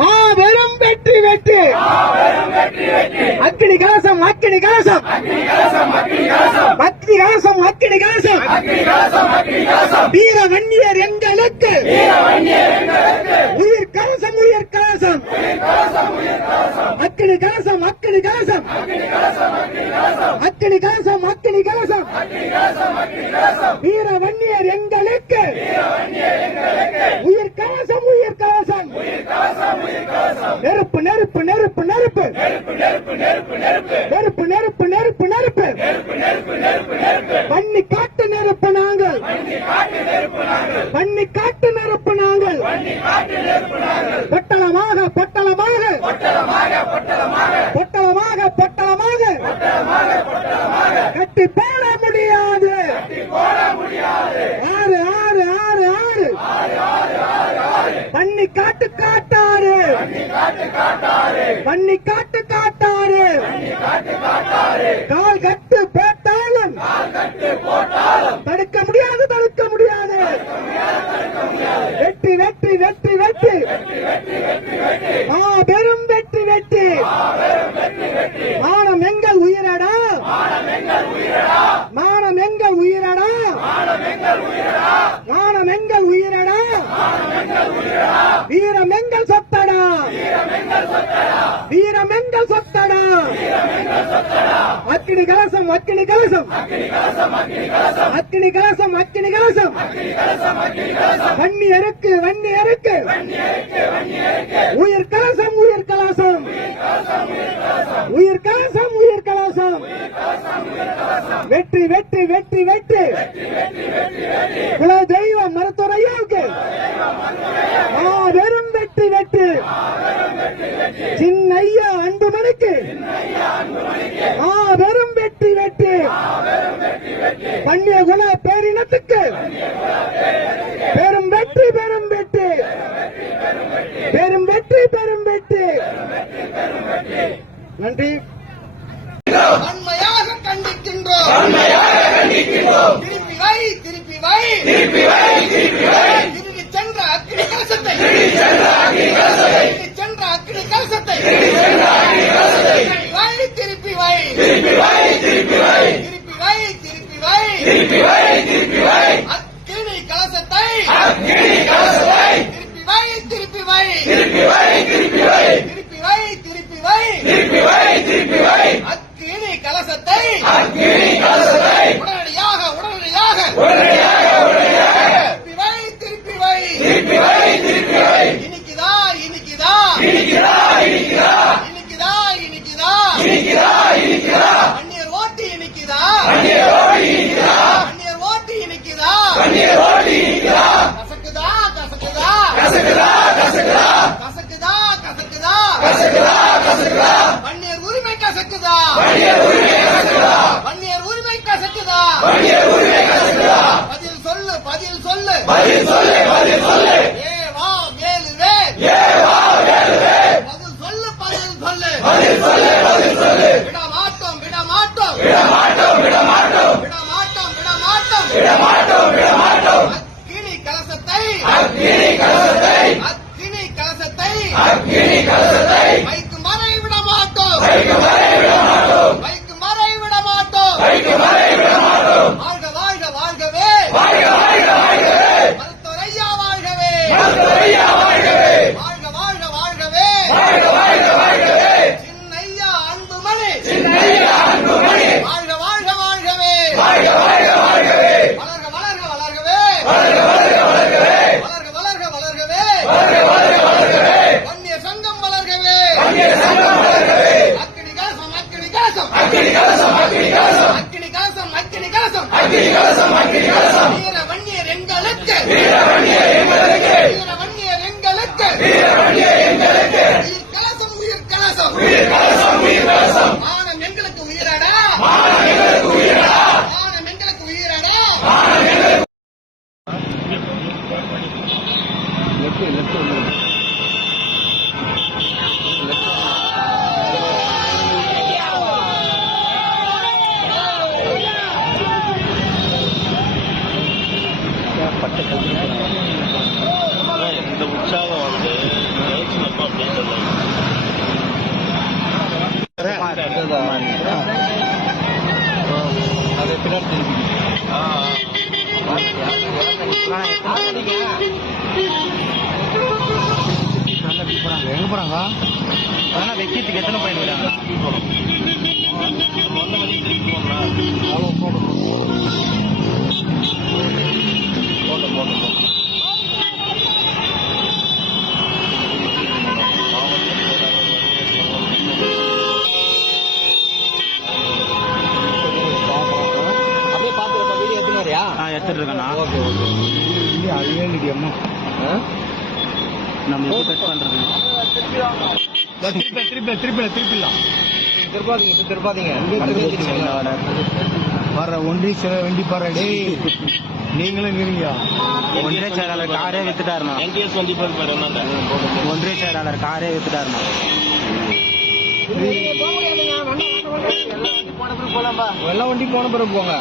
மாபெரும் வெற்றி வெற்றி அக்கினி கலசம் அக்கினி கலசம் அக்கினி கலசம் அக்கினி கலசம் வீர வன்னியர் எங்களுக்கு உயிர் கலசம் உயிர் கலசம் அக்கினி கலசம் அக்கினி கலசம் அக்கினி கலசம் அக்கினி கலசம் வீர வன்னியர் எங்களுக்கு உயிர் கலசம் உயிர் கலசம் நெருப்பு நெருப்பு நெருப்பு நெருப்பு நெருப்பு நெருப்பு நெருப்பு நெருப்பு பண்ணி காட்டு நெருப்பு நாங்கள் பண்ணி காட்டு நெருப்பு நாங்கள் பொட்டலமாக பொட்டலமாக பொட்டலமாக பொட்டலமாக கட்டி போட முடியாது ஆறு ஆறு ஆறு ஆறு பண்ணி காட்டு காட்டாறு பண்ணி காட்டு காட்டாறு கால் கட்டு போட்டாலும் தடுக்க முடியாது தடுக்க முடியாது வெற்றி வெற்றி வெற்றி வெற்றி பெரும் வெற்றி வெற்றி மானம் எங்கள் உயிரடா மானம் எங்கள் உயிரடா மானம் எங்கள் உயிரடா வீரம் எங்கள் சொத்தடா வீரம் எங்கள் சொத்தடா அக்கினி கலசம் அக்கினி கலசம் அக்கினி கலசம் அக்கினி கலசம் வன்னி அருக்கு வன்னி அருக்கு உயிர் கலசம் உயிர் கலசம் உயிர் கலசம் உயிர் கலசம் வெற்றி வெற்றி வெற்றி வெற்றி குல தெய்வம் மருத்துவரையாவுக்கு வெறும் வெற்றி வெற்றி சின்னையா அன்புமணிக்கு வெறும் வெற்றி வெற்றி வன்னிய குல பேரினத்துக்கு பெரும் வெற்றி பெரும் வெற்றி பெரும் வெற்றி பெரும் வெற்றி நன்றி. வன்மையாக கண்டிக்கின்றோம் திருப்பி வை திருப்பி வை திரும்பி சென்ற அக்கினி கலசத்தை சென்ற அக்கினி கலசத்தை திருப்பி வை திருப்பி வை திருப்பி வை அக்கினி கலசத்தை திருப்பி வை திருப்பி வை அக்கினி கலசத்தை உடனடியாக திருப்பி வை இனிக்குதா அந்நியர் ஓட்டு இனிக்குதா கசக்குதா வன்னியர் உரிமை கசக்குதா பதில் சொல்லு ஏவா வேலுவே பதில் சொல்லு விட மாட்டோம் அக்கினி கலசத்தை போறாங்க அதெல்லாம் வைக்கிறதுக்கு எத்தனை பையன் விடாங்க அப்படியே பாத்துருப்பா வீடியோ எடுத்துன்னு வரியா? எடுத்துட்டு இருக்கேண்ணா ஓகே ஓகே. அதுவே இன்னைக்கு அம்மா நம்ம எப்படி கட் பண்றது திருப்பிடலாம் திருப்பாதீங்க. வர ஒன்றி சில வண்டி பாரு டேய் நீங்களும் நிறுங்க ஒன்றிய செயலாளர் காரே வித்துட்டாருண்ணா ஒன்றிய செயலாளர் காரே வித்துட்டாருண்ணா எல்லா வண்டி போன பிறகு போங்க.